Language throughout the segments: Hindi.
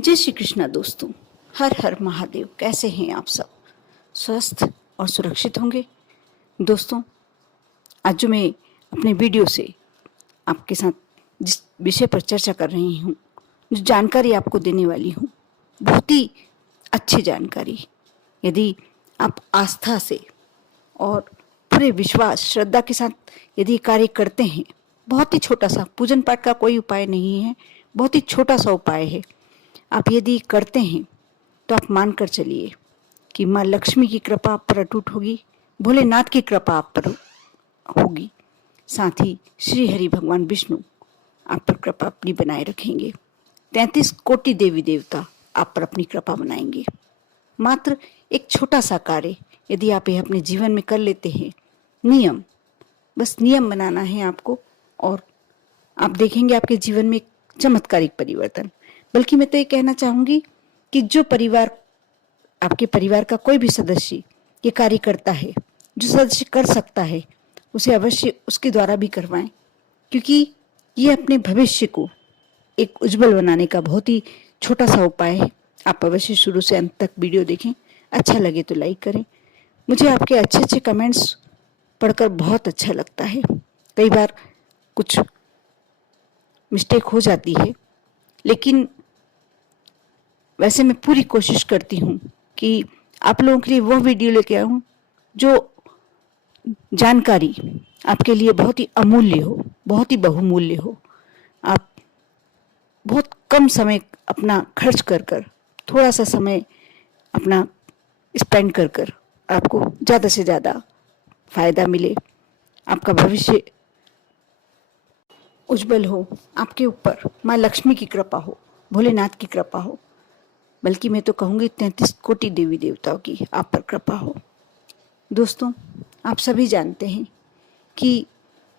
जय श्री कृष्णा दोस्तों। हर हर महादेव। कैसे हैं आप सब? स्वस्थ और सुरक्षित होंगे। दोस्तों, आज जो मैं अपने वीडियो से आपके साथ जिस विषय पर चर्चा कर रही हूँ, जो जानकारी आपको देने वाली हूँ, बहुत ही अच्छी जानकारी। यदि आप आस्था से और पूरे विश्वास श्रद्धा के साथ यदि कार्य करते हैं, बहुत ही छोटा सा पूजन पाठ का कोई उपाय नहीं है, बहुत ही छोटा सा उपाय है। आप यदि करते हैं तो आप मान कर चलिए कि माँ लक्ष्मी की कृपा आप पर अटूट होगी, भोलेनाथ की कृपा आप पर होगी, साथ ही श्री हरि भगवान विष्णु आप पर कृपा अपनी बनाए रखेंगे। 33 कोटि देवी देवता आप पर अपनी कृपा बनाएंगे। मात्र एक छोटा सा कार्य यदि आप यह अपने जीवन में कर लेते हैं, नियम, बस नियम बनाना है आपको, और आप देखेंगे आपके जीवन में एक चमत्कारिक परिवर्तन। बल्कि मैं तो ये कहना चाहूंगी कि जो परिवार, आपके परिवार का कोई भी सदस्य ये कार्य करता है, जो सदस्य कर सकता है, उसे अवश्य उसके द्वारा भी करवाएं, क्योंकि ये अपने भविष्य को एक उज्जवल बनाने का बहुत ही छोटा सा उपाय है। आप अवश्य शुरू से अंत तक वीडियो देखें। अच्छा लगे तो लाइक करें। मुझे आपके अच्छे अच्छे कमेंट्स पढ़कर बहुत अच्छा लगता है। कई बार कुछ मिस्टेक हो जाती है, लेकिन वैसे मैं पूरी कोशिश करती हूँ कि आप लोगों के लिए वो वीडियो लेके आऊँ जो जानकारी आपके लिए बहुत ही अमूल्य हो, बहुत ही बहुमूल्य हो। आप बहुत कम समय अपना खर्च कर कर, थोड़ा सा समय अपना स्पेंड कर कर आपको ज़्यादा से ज़्यादा फायदा मिले, आपका भविष्य उज्जवल हो, आपके ऊपर माँ लक्ष्मी की कृपा हो, भोलेनाथ की कृपा हो, बल्कि मैं तो कहूँगी 33 कोटि देवी देवताओं की आप पर कृपा हो। दोस्तों, आप सभी जानते हैं कि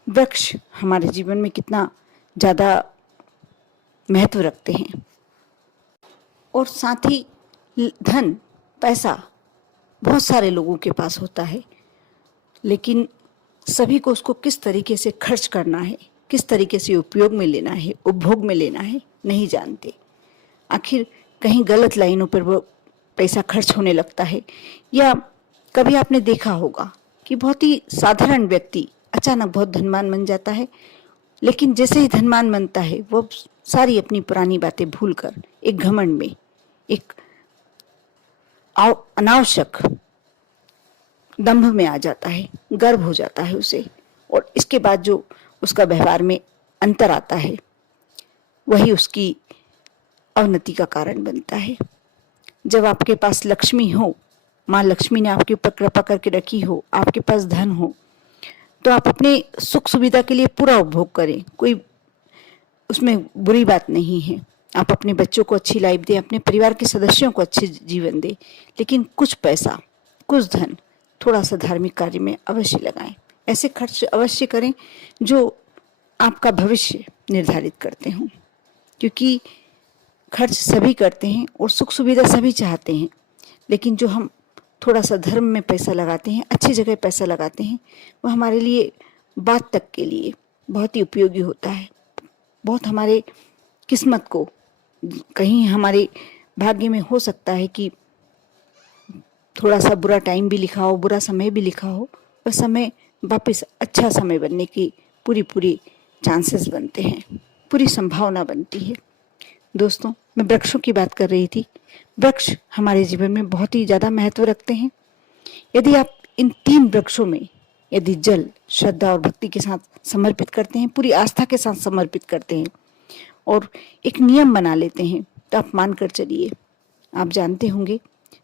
वृक्ष हमारे जीवन में कितना ज़्यादा महत्व रखते हैं, और साथ ही धन, पैसा बहुत सारे लोगों के पास होता है, लेकिन सभी को उसको किस तरीके से खर्च करना है, किस तरीके से उपयोग में लेना है, उपभोग में लेना है, नहीं जानते। आखिर कहीं गलत लाइनों पर वो पैसा खर्च होने लगता है। या कभी आपने देखा होगा कि बहुत ही साधारण व्यक्ति अचानक बहुत धनवान बन जाता है, लेकिन जैसे ही धनवान बनता है वो सारी अपनी पुरानी बातें भूलकर एक घमंड में, एक अनावश्यक दंभ में आ जाता है, गर्व हो जाता है उसे, और इसके बाद जो उसका व्यवहार में अंतर आता है वही उसकी अवनति का कारण बनता है। जब आपके पास लक्ष्मी हो, माँ लक्ष्मी ने आपके ऊपर कृपा करके रखी हो, आपके पास धन हो, तो आप अपने सुख सुविधा के लिए पूरा उपभोग करें, कोई उसमें बुरी बात नहीं है। आप अपने बच्चों को अच्छी लाइफ दें, अपने परिवार के सदस्यों को अच्छे जीवन दें, लेकिन कुछ पैसा, कुछ धन थोड़ा सा धार्मिक कार्य में अवश्य लगाएं। ऐसे खर्च अवश्य करें जो आपका भविष्य निर्धारित करते हों, क्योंकि खर्च सभी करते हैं और सुख सुविधा सभी चाहते हैं, लेकिन जो हम थोड़ा सा धर्म में पैसा लगाते हैं, अच्छी जगह पैसा लगाते हैं, वो हमारे लिए बाद तक के लिए बहुत ही उपयोगी होता है। बहुत हमारे किस्मत को, कहीं हमारे भाग्य में हो सकता है कि थोड़ा सा बुरा टाइम भी लिखा हो, बुरा समय भी लिखा हो, वह समय वापस अच्छा समय बनने की पूरी चांसेस बनते हैं, पूरी संभावना बनती है। दोस्तों, मैं वृक्षों की बात कर रही थी। वृक्ष हमारे जीवन में बहुत ही ज़्यादा महत्व रखते हैं। यदि आप इन 3 वृक्षों में यदि जल, श्रद्धा और भक्ति के साथ समर्पित करते हैं, पूरी आस्था के साथ समर्पित करते हैं और एक नियम बना लेते हैं, तो आप मान कर चलिए, आप जानते होंगे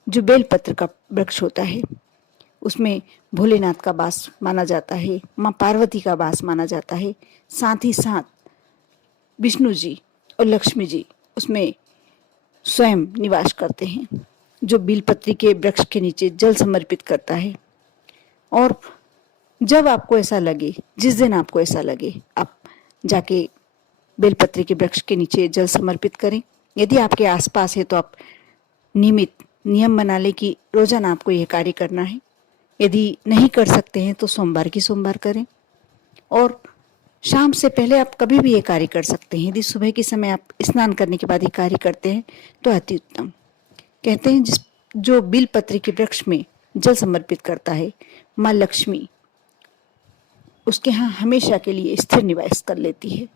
जो बेलपत्र का वृक्ष होता है उसमें भोलेनाथ का वास माना जाता है, माँ पार्वती का वास माना जाता है, साथ ही साथ विष्णु जी और लक्ष्मी जी उसमें स्वयं निवास करते हैं। जो बेलपत्री के वृक्ष के नीचे जल समर्पित करता है, और जब आपको ऐसा लगे, जिस दिन आपको ऐसा लगे, आप जाके बेलपत्री के वृक्ष के नीचे जल समर्पित करें। यदि आपके आसपास है तो आप नियमित नियम बना लें कि रोजाना आपको यह कार्य करना है। यदि नहीं कर सकते हैं तो सोमवार की सोमवार करें, और शाम से पहले आप कभी भी ये कार्य कर सकते हैं। यदि सुबह के समय आप स्नान करने के बाद ये कार्य करते हैं तो अति उत्तम। कहते हैं जो बेलपत्री के वृक्ष में जल समर्पित करता है, माँ लक्ष्मी उसके यहाँ हमेशा के लिए स्थिर निवास कर लेती है।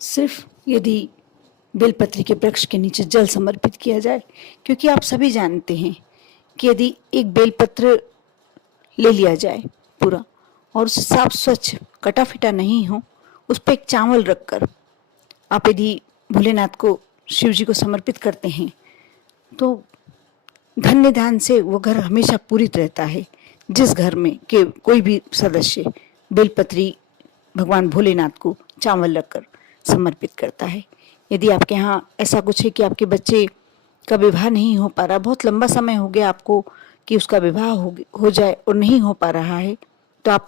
सिर्फ यदि बेलपत्री के वृक्ष के नीचे जल समर्पित किया जाए, क्योंकि आप सभी जानते हैं कि यदि एक बेलपत्र ले लिया जाए पूरा और उसे साफ स्वच्छ कटा फिटा नहीं हो, उस पर एक चावल रखकर आप यदि भोलेनाथ को, शिव जी को समर्पित करते हैं तो धन्य ध्यान से वो घर हमेशा पूरित रहता है। जिस घर में के कोई भी सदस्य बेलपत्री भगवान भोलेनाथ को चावल रखकर समर्पित करता है। यदि आपके यहाँ ऐसा कुछ है कि आपके बच्चे का विवाह नहीं हो पा रहा, बहुत लंबा समय हो गया आपको कि उसका विवाह हो जाए और नहीं हो पा रहा है, तो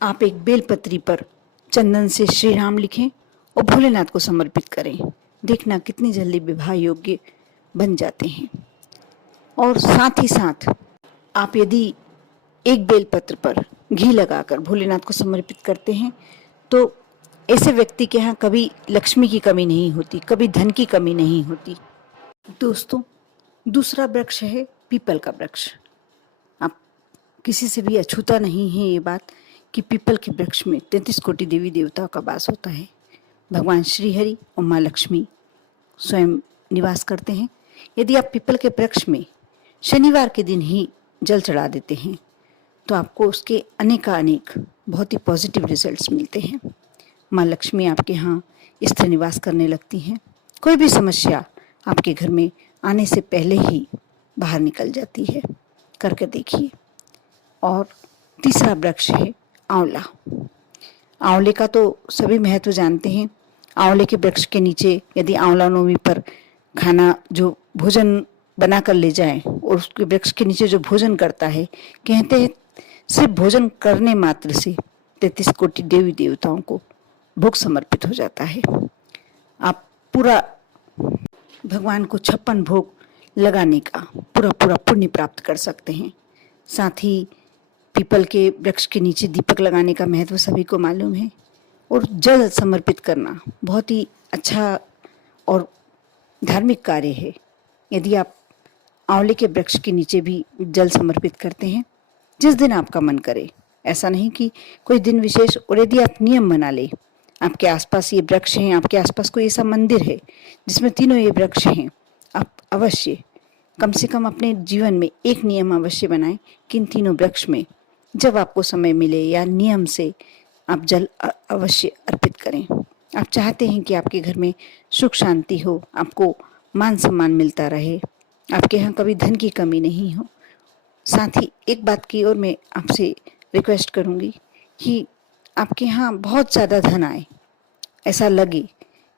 आप एक बेलपत्री पर चंदन से श्री राम लिखें और भोलेनाथ को समर्पित करें। देखना कितनी जल्दी विवाह योग्य बन जाते हैं। और साथ ही साथ आप यदि एक बेलपत्र पर घी लगाकर भोलेनाथ को समर्पित करते हैं तो ऐसे व्यक्ति के यहाँ कभी लक्ष्मी की कमी नहीं होती, कभी धन की कमी नहीं होती। दोस्तों, दूसरा वृक्ष है पीपल का वृक्ष। आप किसी से भी अछूता नहीं है ये बात कि पीपल के वृक्ष में 33 कोटि देवी देवताओं का वास होता है। भगवान श्री हरि और माँ लक्ष्मी स्वयं निवास करते हैं। यदि आप पीपल के वृक्ष में शनिवार के दिन ही जल चढ़ा देते हैं तो आपको उसके अनेक बहुत ही पॉजिटिव रिजल्ट्स मिलते हैं। माँ लक्ष्मी आपके यहाँ स्थिर निवास करने लगती हैं। कोई भी समस्या आपके घर में आने से पहले ही बाहर निकल जाती है। करके देखिए। और तीसरा वृक्ष है आंवला। आंवले का तो सभी महत्व जानते हैं। आंवले के वृक्ष के नीचे यदि आंवला नवमी पर खाना जो भोजन बना कर ले जाए और उसके वृक्ष के नीचे जो भोजन करता है, कहते हैं सिर्फ भोजन करने मात्र से 33 कोटि देवी देवताओं को भोग समर्पित हो जाता है। आप पूरा भगवान को 56 भोग लगाने का पूरा पुण्य प्राप्त कर सकते हैं। साथ ही पीपल के वृक्ष के नीचे दीपक लगाने का महत्व सभी को मालूम है। और जल समर्पित करना बहुत ही अच्छा और धार्मिक कार्य है। यदि आप आंवले के वृक्ष के नीचे भी जल समर्पित करते हैं जिस दिन आपका मन करे, ऐसा नहीं कि कोई दिन विशेष, और यदि आप नियम बना ले, आपके आसपास ये वृक्ष हैं, आपके आसपास कोई ऐसा मंदिर है जिसमें तीनों ये वृक्ष हैं, आप अवश्य कम से कम अपने जीवन में एक नियम अवश्य बनाएं कि इन तीनों वृक्ष में जब आपको समय मिले या नियम से आप जल अवश्य अर्पित करें। आप चाहते हैं कि आपके घर में सुख शांति हो, आपको मान सम्मान मिलता रहे, आपके यहाँ कभी धन की कमी नहीं हो। साथ ही एक बात की और मैं आपसे रिक्वेस्ट करूँगी कि आपके यहाँ बहुत ज़्यादा धन आए, ऐसा लगे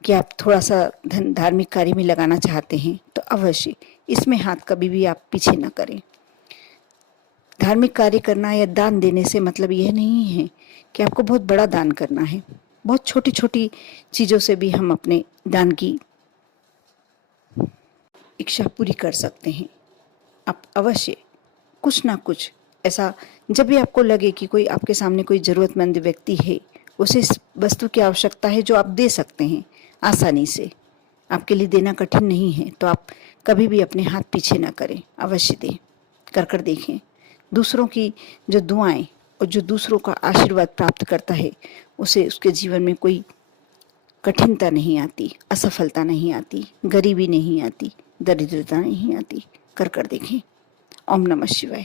कि आप थोड़ा सा धन धार्मिक कार्य में लगाना चाहते हैं तो अवश्य इसमें हाथ कभी भी आप पीछे न करें। धार्मिक कार्य करना या दान देने से मतलब यह नहीं है कि आपको बहुत बड़ा दान करना है। बहुत छोटी छोटी चीज़ों से भी हम अपने दान की इच्छा पूरी कर सकते हैं। आप अवश्य कुछ ना कुछ ऐसा, जब भी आपको लगे कि कोई आपके सामने कोई ज़रूरतमंद व्यक्ति है, उसे इस वस्तु की आवश्यकता है जो आप दे सकते हैं आसानी से, आपके लिए देना कठिन नहीं है, तो आप कभी भी अपने हाथ पीछे ना करें, अवश्य दें। कर देखें। दूसरों की जो दुआएं और जो दूसरों का आशीर्वाद प्राप्त करता है, उसे उसके जीवन में कोई कठिनता नहीं आती, असफलता नहीं आती, गरीबी नहीं आती, दरिद्रता नहीं आती। कर देखें। ओम नमः शिवाय।